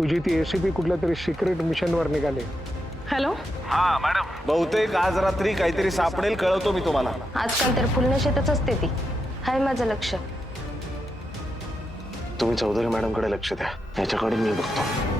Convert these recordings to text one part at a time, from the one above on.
तुझी ती एसीपी कुठल्या तरी सिक्रेट मिशनवर निघाली. हॅलो. हा मॅडम, बहुतेक आज रात्री काहीतरी सापडेल, कळवतो मी तुम्हाला. आजकाल तर फुलनशेतच असते ती. हाय माझं लक्ष. तुम्ही चौधरी मॅडम कडे लक्ष द्या, याच्याकडे मी बघतो.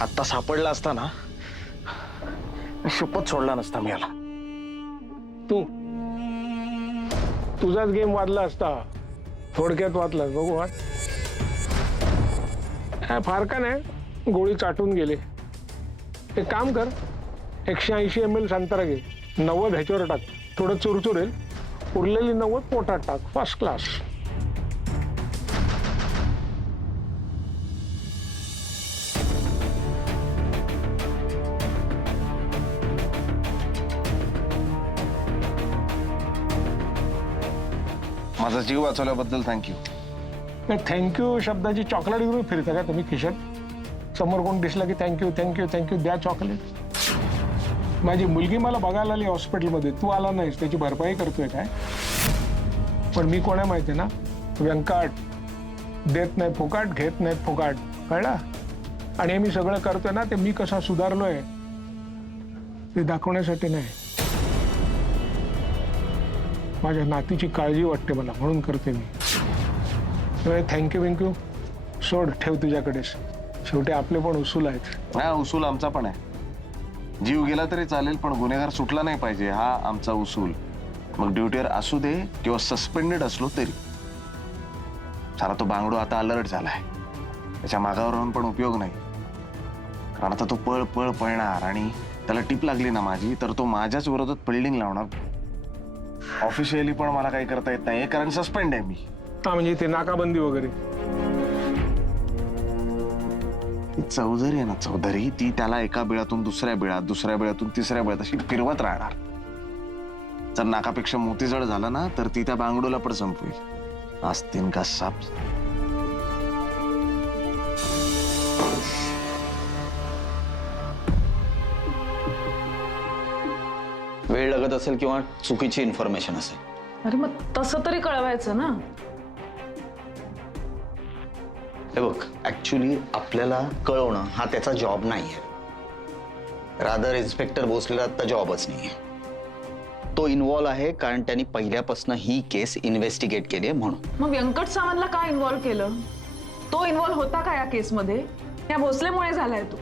आत्ता सापडला असता ना, शपथ सोडला नसता मी याला. तू तुझाच गेम वाजला असता, थोडक्यात वाचलास. बघू वाट फार का नाही, गोळी चाटून गेले. एक काम कर, 180 ml संत्रा घे, 90 ह्याच्यावर टाक, थोडं चुरचुरेल, उरलेली 90 पोटात टाक. First class. माझा जीव वाचवल्याबद्दल थँक्यू. थँक्यू शब्दाची चॉकलेट घेऊन फिरता का तुम्ही खिशात? समोर कोण दिसला की थँक्यू थँक्यू थँक्यू द्या चॉकलेट. माझी मुलगी मला बघायला आली हॉस्पिटलमध्ये, तू आला नाहीस, त्याची भरपाई करतोय काय? पण मी कोण आहे माहिती ना, व्यंकट. देत नाही फुकाट, घेत नाही फुकाट, कळला? आणि हे मी सगळं करतोय ना, ते मी कसा सुधारलोय ते दाखवण्यासाठी नाही. माझ्या नातीची काळजी वाटते मला, म्हणून करते मी. थँक्यू विंक्यू सोड, ठेव तुझ्याकडेच. शेवटी आपले पण उसूल आहेत. हा उसूल आमचा पण आहे. जीव गेला तरी चालेल, पण गुन्हेगार सुटला नाही पाहिजे, हा आमचा उसूल. मग ड्युटीवर असू दे किंवा सस्पेंडेड असलो तरी. सारा तो बांगडू आता अलर्ट झालाय, त्याच्या मागावर राहून पण उपयोग नाही. कारण आता तो पळ पळ पळणार, आणि त्याला टीप लागली ना माझी, तर तो माझ्याच विरोधात फिल्डिंग लावणार. ऑफिशियली पण मला काही करता येत नाही, कारण सस्पेंड आहे मी. हा म्हणजे ते नाकाबंदी वगैरे. ती चौधरी आहे ना, चौधरी, ती त्याला एका बिळातून दुसऱ्या बिळात, दुसऱ्या बिळातून तिसऱ्या बिळात अशी फिरवत राहणार. जर नाकापेक्षा मोती जड झाला ना, तर ती त्या बांगडूला पण संपवेल. आस्तीन का साप. वेळ लागत असेल किंवा चुकीची इन्फॉर्मेशन असेल. अरे मग तसं तरी कळवायचं ना. हे बघ, ऍक्च्युली आपल्याला कळवणं हा त्याचा जॉब नाहीये. रादर इन्स्पेक्टर भोसलेला आता जॉबच नाहीये. तो इन्व्हॉल्व आहे कारण त्यांनी पहिल्यापासून ही केस इन्व्हेस्टिगेट केली आहे म्हणून. मग व्यंकट सावंतला का इन्व्हॉल्व केलं? तो इन्व्हॉल्व होता का या केसमध्ये? या भोसलेमुळे झालाय तो.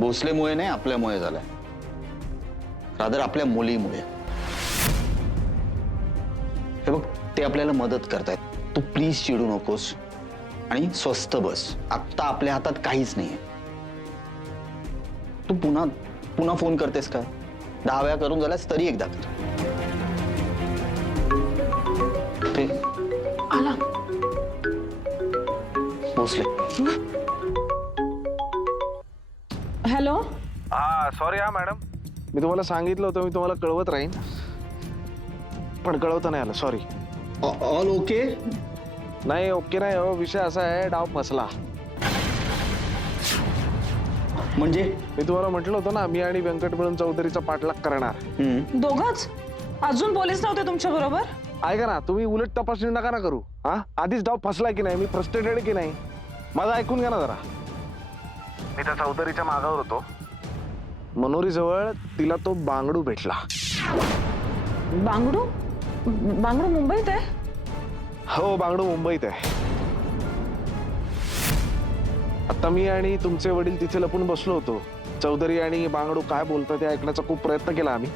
भोसलेमुळे नाही, आपल्यामुळे झालाय. रादर आपल्या मुलीमुळे. हे बघ, ते आपल्याला मदत करतायत. तू प्लीज चिडू नकोस आणि स्वस्थ बस. आत्ता आपल्या हातात काहीच नाहीये. तू पुन्हा पुन्हा फोन करतेस का? 10 वेळा करून झाल्यास तरी एकदा कर. ते आला भोसले. हॅलो. हा सॉरी हा मॅडम, मी तुम्हाला सांगितलं होतं मी तुम्हाला कळवत राहीन, पण कळवता नाही आलं. सॉरी. All okay? नाही ओके नाही हो, विषय असा आहे, डाव फसला. म्हणजे मी तुम्हाला म्हटलं होतं ना, मी आणि व्यंकट मिळून चौधरीचा पाठलाग करणार. दोघंच? अजून पोलीस नव्हते तुमच्या बरोबर? ऐका ना, तुम्ही उलट तपासणी नका ना करू. हा आधीच डाव फसला की नाही, मी फ्रस्ट्रेटेड की नाही, माझं ऐकून घ्या ना जरा. मी त्या चौधरीच्या मागावर होतो. मनोरी जवळ तिला तो बांगडू भेटला. बांगडू? बांगडू मुंबईत आहे? हो, बांगडू मुंबईत आहे. आता मी आणि तुमचे वडील तिथे लपून बसलो होतो. चौधरी आणि बांगडू काय बोलतात ते ऐकण्याचा खूप प्रयत्न केला आम्ही,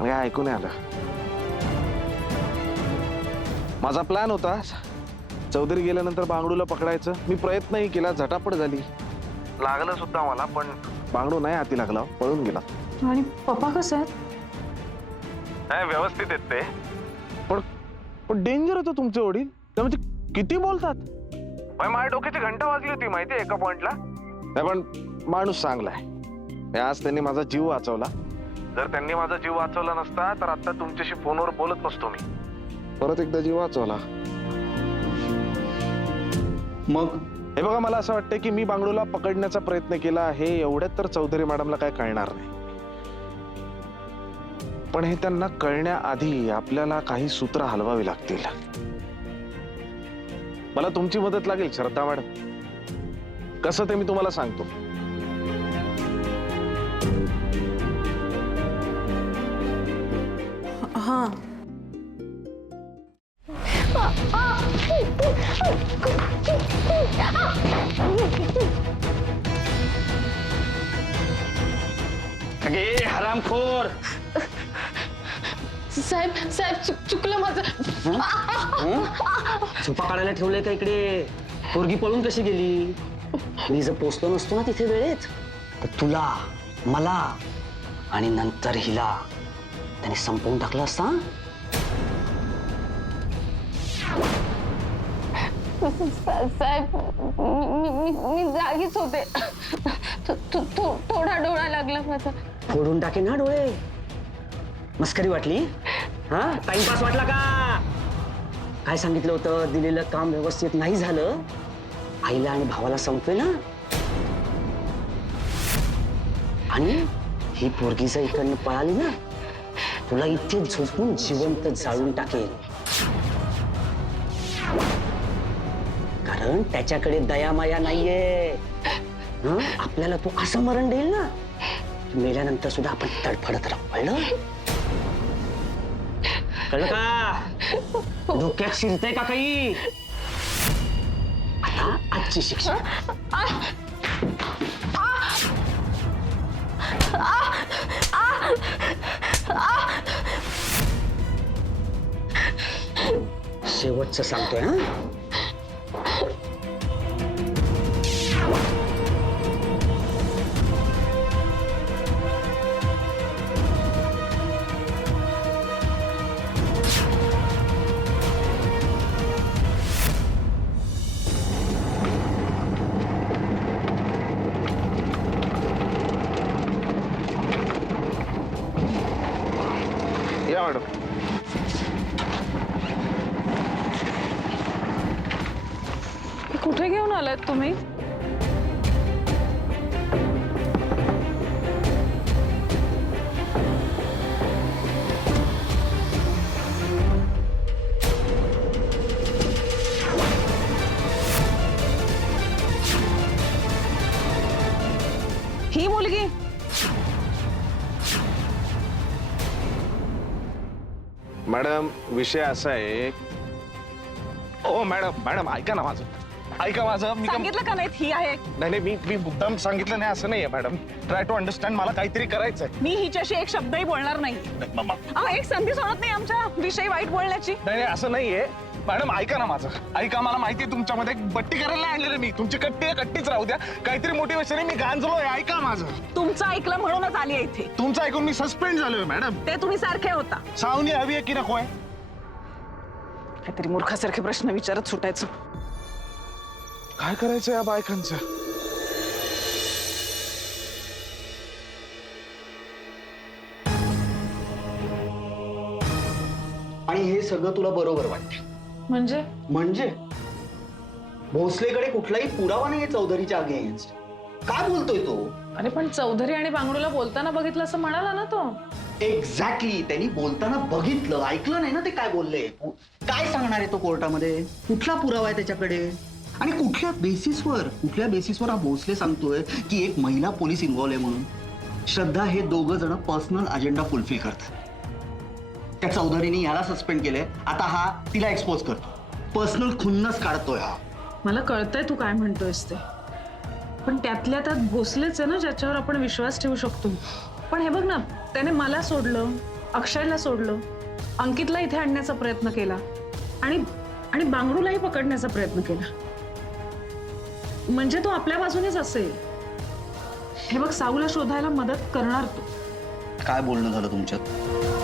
आणि काय ऐकू नाही आलं. माझा प्लॅन होता चौधरी गेल्यानंतर बांगडूला पकडायचं. मी प्रयत्नही केला, झटापट झाली, लागलं सुद्धा मला, पण बांगडू नाही हाती लागला, पळून गेला. आणि पप्पा कसं आहेत? नाही व्यवस्थित आहेत ते, पण डेंजर होतं तुमचे वडील. त्यामुळे किती बोलतात. माझ्या डोक्याची घंटा वाजली होती माहिती एका पॉइंटला. नाही पण माणूस चांगला आहे. आज त्यांनी माझा जीव वाचवला. जर त्यांनी माझा जीव वाचवला नसता तर आता तुमच्याशी फोनवर बोलत नसतो मी. परत एकदा जीव वाचवला. मग हे बघा, मला असं वाटतं की मी बांगडूला पकडण्याचा प्रयत्न केला, हे एवढ्यात तर चौधरी मॅडमला काय कळणार नाही. पण हे त्यांना कळण्याआधी आपल्याला काही सूत्र हलवावी लागतील. मला तुमची मदत लागेल श्रद्धा मॅडम. कसं ते मी तुम्हाला सांगतो. हा. हरामखोर. साहेब साहेब चुकलं माझं. झोपा काढायला ठेवलंय का इकडे? पोरगी पळून कशी गेली? मी जर पोचलो नसतो ना तिथे वेळेत तर तुला, मला आणि नंतर हिला त्याने संपवून टाकलं असता. साहेब मी जागीच होते. थोडा डोळा लागला माझा. फोडून टाके ना डोळे. मस्करी वाटली? हा, टाइमपास वाटला का? काय सांगितलं होतं? दिलेलं काम व्यवस्थित नाही झालं, आईला आणि भावाला संपवे ना. आणि ही पोरगी जर इकडनं पळाली ना, तुला इथे झोपून जिवंत जाळून टाकेल. कारण त्याच्याकडे दयामाया नाहीये. हं? आपल्याला तो असं मरण देईल ना, मेल्यानंतर सुद्धा आपण तडफडत राहू. कळलं का? डोक्यात शिरतंय का काही? आता आजची शिक्षा. शेवटचं सांगतोय. हा, या मॅडम. कुठे घेऊन आलात तुम्ही? ही मुलगी मॅडम विषय असा आहे. ओ मॅडम, मॅडम ऐका ना माझं, ऐका माझं. मी सांगितलं का नाही ही आहे? नाही नाही, मी मुद्दाम सांगितलं नाही असं नाहीये मॅडम. Try to understand. मला काहीतरी करायचंय. मी हिच्याशी एक शब्दही बोलणार नाही. अहो, एक संधी सोडत नाही आमच्या विषयी वाईट बोलण्याची. नाही नाही, असं नाहीये मॅडम. ऐका ना माझं, ऐका. मला माहितीये तुमच्यामध्ये बट्टी करायला आणलेलं मी. तुमची कट्टी आहे, कट्टीच राहू द्या. काहीतरी मोटिवेशन आहे. मी गांजलोय. ऐका माझं. तुमचं ऐकलं म्हणूनच आली आहे इथे. तुमचं ऐकून मी सस्पेंड झालोय मॅडम. ते तुम्ही सारखे होता. सावनी हवी आहे की नको आहे? काहीतरी मूर्खासारखे प्रश्न विचारत सुटायचं. काय करायचं या बायकांचं? आणि हे सगळं तुला बरोबर वाटतं? म्हणजे भोसलेकडे कुठलाही पुरावा नाहीये चौधरीच्या अगेन्स्ट. काय बोलतोय तो? अरे पण चौधरी आणि बांगडूला बोलताना बघितलं असं म्हणाला ना तो. एक्झॅक्टली. त्यांनी बोलताना बघितलं, ऐकलं नाही ना ते काय बोलले. काय सांगणार आहे तो कोर्टामध्ये? कुठला पुरावा आहे त्याच्याकडे? आणि कुठल्या बेसिसवर हा भोसले सांगतोय की एक महिला पोलीस इन्व्हॉल्व आहे म्हणून? श्रद्धा हे दोघं जण पर्सनल अजेंडा फुलफिल करतात. त्या चौधरीने याला सस्पेंड केलंय, आता हा तिला एक्सपोज करतो. पर्सनल खुन्नस काढतोय हा. मला कळतंय तू काय म्हणतोयस ते, पण त्यातल्या त्यात भोसलेच आहे ना ज्याच्यावर आपण विश्वास ठेवू शकतो. पण हे बघ ना, त्याने मला सोडलं, अक्षयला सोडलं, अंकितला इथे आणण्याचा प्रयत्न केला आणि बांगडूलाही पकडण्याचा प्रयत्न केला. म्हणजे तो आपल्या बाजूनेच असेल. हे बघ, साऊला शोधायला मदत करणार तो. काय बोलणं झालं तुमच्यात?